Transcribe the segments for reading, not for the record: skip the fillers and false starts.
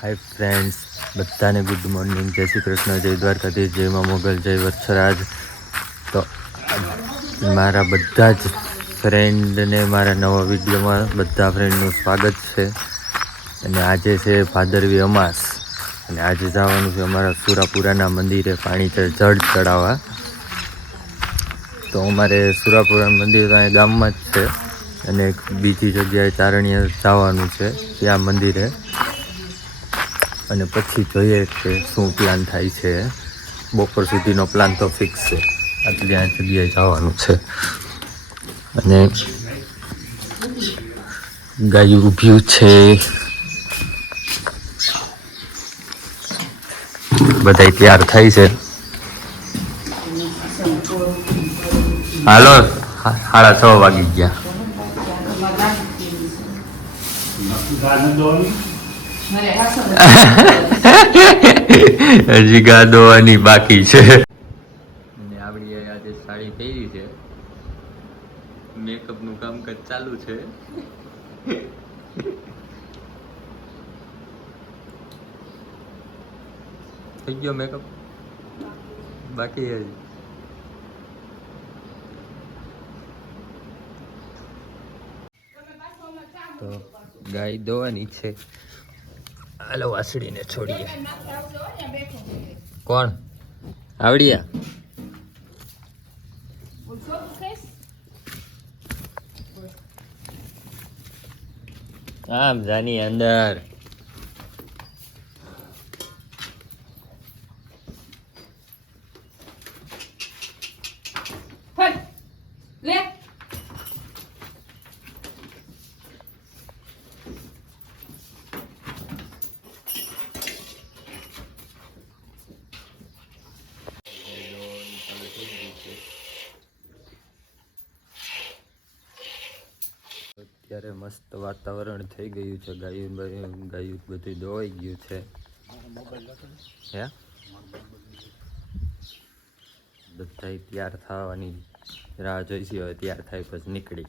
Hi friends, બધાને good morning. જય શ્રી કૃષ્ણ, જય દ્વારકાધીશ, જય મા મોગલ, જય વત્સરાજ. તો મારા બધા જ ફ્રેન્ડને મારા નવા વિડીયોમાં બધા ફ્રેન્ડનું સ્વાગત છે. અને આજે છે ભાદરવી અમાસ અને આજે જવાનું છે અમારા સુરાપુરાના મંદિરે પાણી જળ ચડાવવા. તો અમારે સુરાપુરા મંદિર અહીંયા ગામમાં જ છે અને બીજી જગ્યાએ ચારણીએ જવાનું છે ત્યાં મંદિરે. અને પછી જોઈએ કે શું પ્લાન થાય છે. બપોર સુધીનો પ્લાન તો ફિક્સ છે. આટલી આ જગ્યાએ જવાનું છે અને ગાયું ઊભ્યું છે. બધા તૈયાર થાય છે. હાલો, 6:30 વાગી ગયા. હજી ગા દોવાની બાકી છે. અને આવડી આજે સાડી પહેરી છે. મેકઅપ નું કામકાજ ચાલુ છે. થઈ ગયો મેકઅપ? બાકી હજી તો ગાય દોવાની છે. હાલો વાસળીને છોડીએ. કોણ આવડિયા? આમ જાની અંદર. અત્યારે મસ્ત વાતાવરણ થઈ ગયું છે. ગાયું બધું દોવાઈ ગયું છે. હે બધા તૈયાર થવાની રાહ જોઈશી. હવે તૈયાર થાય પછી નીકળી.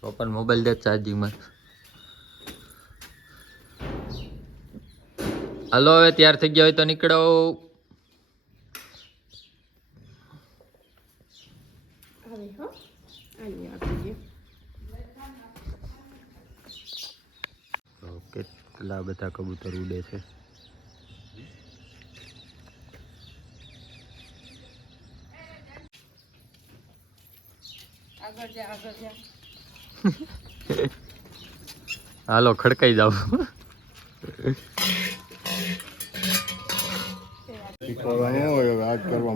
પપ્પાનો મોબાઈલ દે ચાર્જિંગમાં. હાલો હવે તૈયાર થઈ ગયા હોય તો નીકળો. કેટલા બધા કબૂતર ઉડે છે. હાલો ખડકાઈ જાવ. આજ કરવા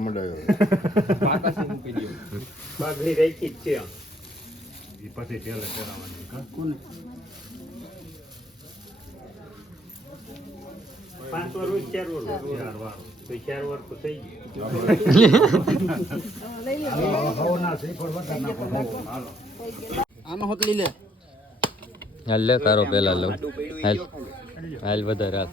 આમાં હોત લઈ લે. હાલ લે તારો પેલા લઉં. હાલ હાલ વધારે હાલ.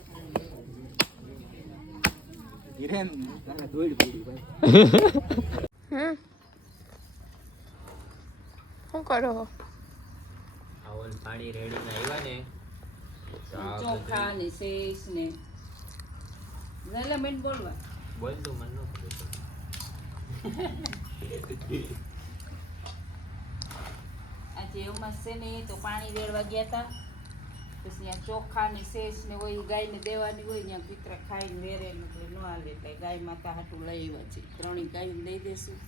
શું કરો? આવલ પાણી રેડી ને આવ્યા ને ચોખા ને શેષ ને મેન બોલવા બોલ તો મન નો આજે એમાં છે ને તો પાણી રેડવા ગયા હતા. પછી ત્યાં ચોખા ને શેષ ને હોય ગાયને દેવાની હોય ત્યાં કૂતરા ખાઈને વેરે એટલે ન હાલે. ગાય માતા હાટું લઈ આવ્યા છે. 3 ગાયું દઈ દેશું.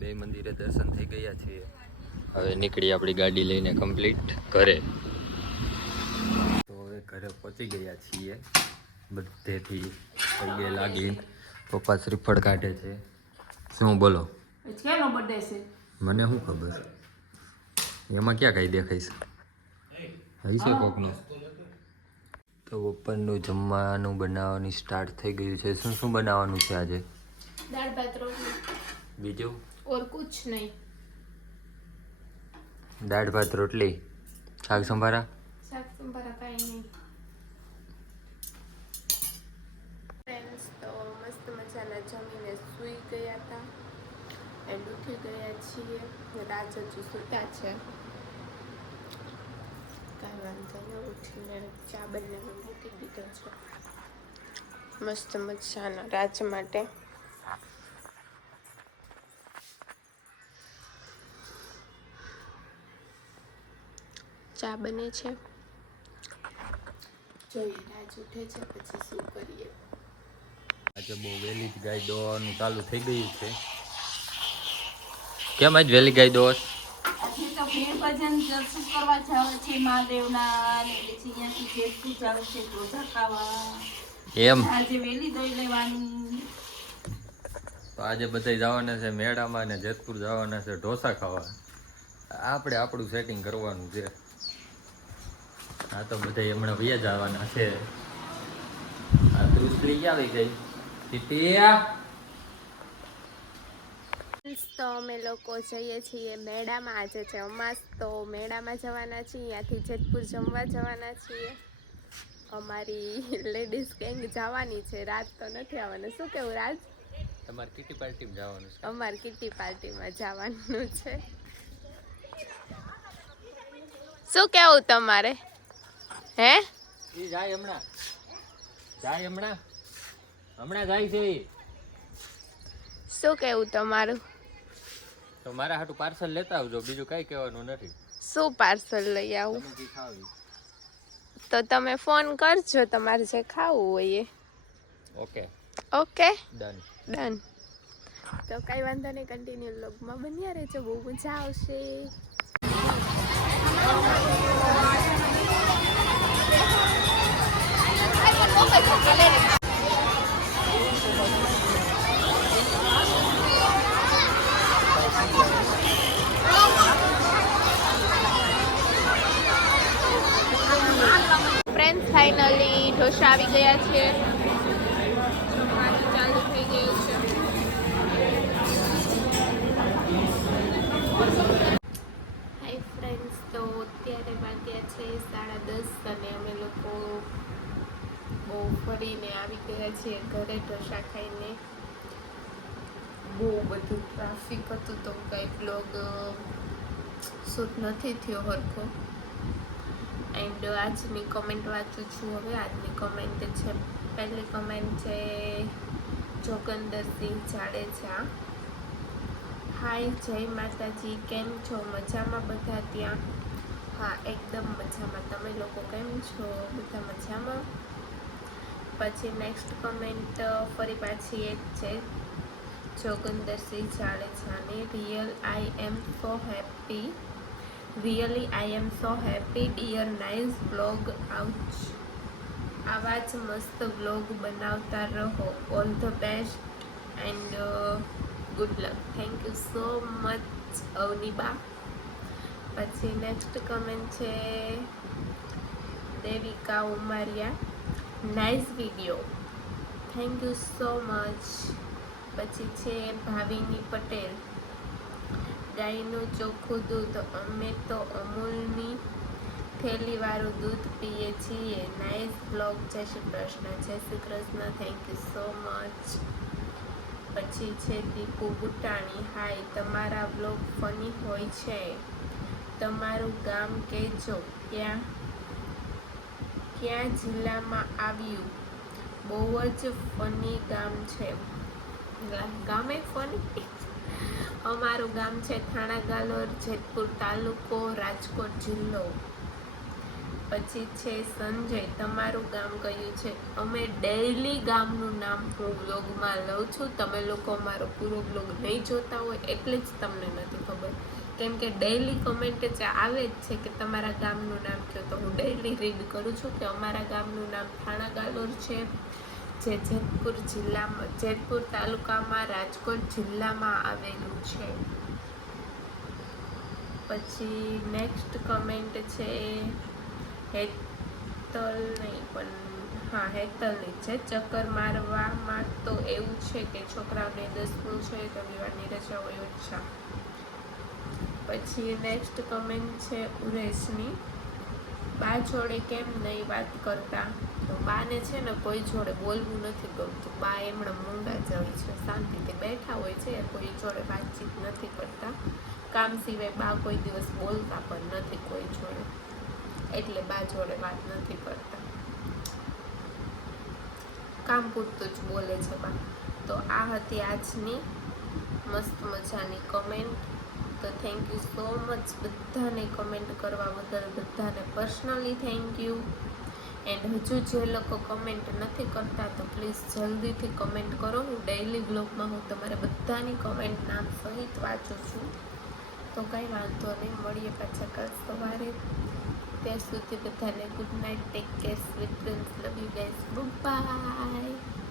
બે મંદિરે દર્શન થઈ ગયા છે. હવે નીકળી આપણી ગાડી લઈને કમ્પ્લીટ ઘરે. તો હવે ઘરે પહોંચી ગયા છીએ. બધેથી પગે લાગી. પપ્પા શ્રીફળ કાઢે છે. શું બોલો? કેનો બર્થડે છે? મને શું ખબર, એમાં ક્યાં કાંઈ દેખાય છે? હઈ છે કોકનું. તો બપોરનું જમવાનું બનાવવાની સ્ટાર્ટ થઈ ગયું છે. શું શું બનાવવાનું છે આજે? दाल भात रोटली બીજું? और कुछ नहीं. દાળ ભાત રોટલી, શાક સંભારા. શાક સંભારા કાંઈ નહીં. ફ્રેન્ડ્સ તો મસ્ત મજાના જમીને સૂઈ ગયા હતા એન્ડ ઉઠી ગયા છીએ. રાજ હજુ સૂતા છે. કાંઈ વાંધો નહીં, ઉઠીને ચા બનાવી મૂકી દીધો છે મસ્ત મજાના રાજ માટે. ચા બને છે. જોઈએ રાજ ઉઠે છે પછી શું કરીએ. આજે બહુ વહેલી જ ગાય દોવાનું ચાલુ થઈ ગયું છે. કેમ આજ વહેલી ગાય દોસ? આજે તો ભેર ભજન દર્શન કરવા જાવ છે મહાદેવના, ને પછી અહીંયાથી જેતપુર જાવ છે ઢોસા ખાવા. એમ આજે વહેલી દોઈ લેવાની. તો આજે બધા જવાના છે મેળામાં ને જેતપુર જવાના છે ઢોસા ખાવા. આપણે આપણું સેટિંગ કરવાનું છે. હા તો બધા હમણાં વૈયા જવાના છે. આ દૂસરી ક્યાં આવી ગઈ? ટીટિયા તો અમે લોકો જઈએ છીએ મેળામાં. આજે છે અમાસ, તો મેળામાં જવાના છીએ. ત્યાંથી જેતપુર જમવા જવાના છીએ. અમારી લેડીઝ ગેંગ જવાની છે. રાત તો નથી આવવાનું. શું કેવું રાજ? તમારે કિટી પાર્ટીમાં જવાનું છે? અમારી કિટી પાર્ટીમાં જવાનું છે. શું કેવું તમારે? હે ઈ જાય હમણાં, જાય હમણાં, હમણાં જાય છે ઈ. શું કેવું તમારું? તો મારા હાટું પાર્સલ લેતા આવજો, બીજું કઈ કહેવાનું નથી. શું પાર્સલ લઈ આવું? તમે જે ખાવી. તો તમે ફોન કરજો તમારે જે ખાવું હોય એ. Okay okay done. ડન. તો કઈ વાંધો નહીં, કન્ટિન્યુ વ્લોગમાં બન્યા રહેજો, બહુ મજા આવશે. ફ્રેન્ડ્સ ફાઇનલી ઢોસા આવી ગયા છે. પાણી ચાલુ થઈ ગયું છે. હાય ફ્રેન્ડ્સ, તો અત્યારે વાગ્યા છે 10:30 અને અમે લોકો બહુ ફરીને આવી ગયા છીએ ઘરે ઢોસા ખાઈને. બહુ બધું ટ્રાફિક હતું તો કંઈ બ્લોગ શૂટ નથી થયો હરખો. એન્ડ આજની કમેન્ટ વાંચું છું હવે. આજની કમેન્ટ છે, પહેલી કમેન્ટ છે જોગંદરસિંહ જાડેજા. હાય, જય માતાજી, કેમ છો? મજામાં બધા ત્યાં? હા, એકદમ મજામાં. તમે લોકો કેમ છો? બધા મજામાં? પછી નેક્સ્ટ કમેન્ટ ફરી પાછી એક છે જોગંદરસિંહ જાડેજાની. Really, I am so happy, dear. Nice vlog. Ouch. આવા જ મસ્ત વ્લોગ બનાવતા રહો. All the best and good luck. Thank you so much Avniba. પછી નેક્સ્ટ કમેન્ટ છે Devika Umariya. Nice video, thank you so much. પછી છે ભાવિની પટેલ. ગાયનું ચોખ્ખું દૂધ, અમે તો અમૂલની થેલીવાળું દૂધ પીએ છીએ. Nice blog. જય શ્રી કૃષ્ણ. જય Shri Krishna. Thank you so much. પછી છે દીપુ બુટાણી. હાય, તમારા બ્લોગ ફની હોય છે. તમારું ગામ કહેજો, ક્યાં જિલ્લામાં આવ્યું? બહુ જ ફની ગામ છે. ગામે ફની? અમારું ગામ છે થાણા ગાલોર, જેતપુર તાલુકો, રાજકોટ જિલ્લો. પછી છે સંજય, તમારું ગામ કયું છે? અમે ડેઈલી ગામનું નામ હું બ્લોગમાં લઉં છું. તમે લોકો મારો પૂરો બ્લોગ નહીં જોતા હોય એટલે જ તમને નથી ખબર, કેમ કે ડેઈલી કમેન્ટ જ આવે જ છે કે તમારા ગામનું નામ કયો. તો હું ડેઈલી રીડ કરું છું કે અમારા ગામનું નામ થાણા ગાલોર છે, જે જેતપુર તાલુકામાં રાજકોટ જિલ્લામાં આવેલું છે. પછી નેક્સ્ટ કમેન્ટ છે હેતલ નહીં પણ હા હેતલની છે. ચક્કર મારવામાં તો એવું છે કે છોકરાઓને 10મું છે, રવિવારની રજા હોય ઓછા. પછી નેક્સ્ટ કમેન્ટ છે ઉરેશની, બા જોડે કેમ નહીં વાત કરતા? તો બાને છે ને કોઈ જોડે બોલવું નથી ગમતું. બા એમણે મૂંગા જ હોય છે, શાંતિથી બેઠા હોય છે, કોઈ જોડે વાતચીત નથી કરતા. કામ સિવાય બા કોઈ દિવસ બોલતા પણ નથી કોઈ જોડે, એટલે બા જોડે વાત નથી કરતા, કામ પૂરતું જ બોલે છે બા. તો આ હતી આજની મસ્ત મજાની કમેન્ટ. તો થેન્ક યુ સો મચ બધાને કમેન્ટ કરવા બદલ, બધાને પર્સનલી થેન્ક યુ. એન્ડ હજુ જે લોકો કમેન્ટ નથી કરતા તો પ્લીઝ જલ્દીથી કમેન્ટ કરો. હું ડેઈલી બ્લોગમાં હું તમારે બધાની કમેન્ટ નામ સહિત વાંચું છું. તો કંઈ વાંધો નહીં, મળીએ પાછા કાલ સવારે. ત્યાં સુધી બધાને good night, take care, sweet dreams, love you guys, by.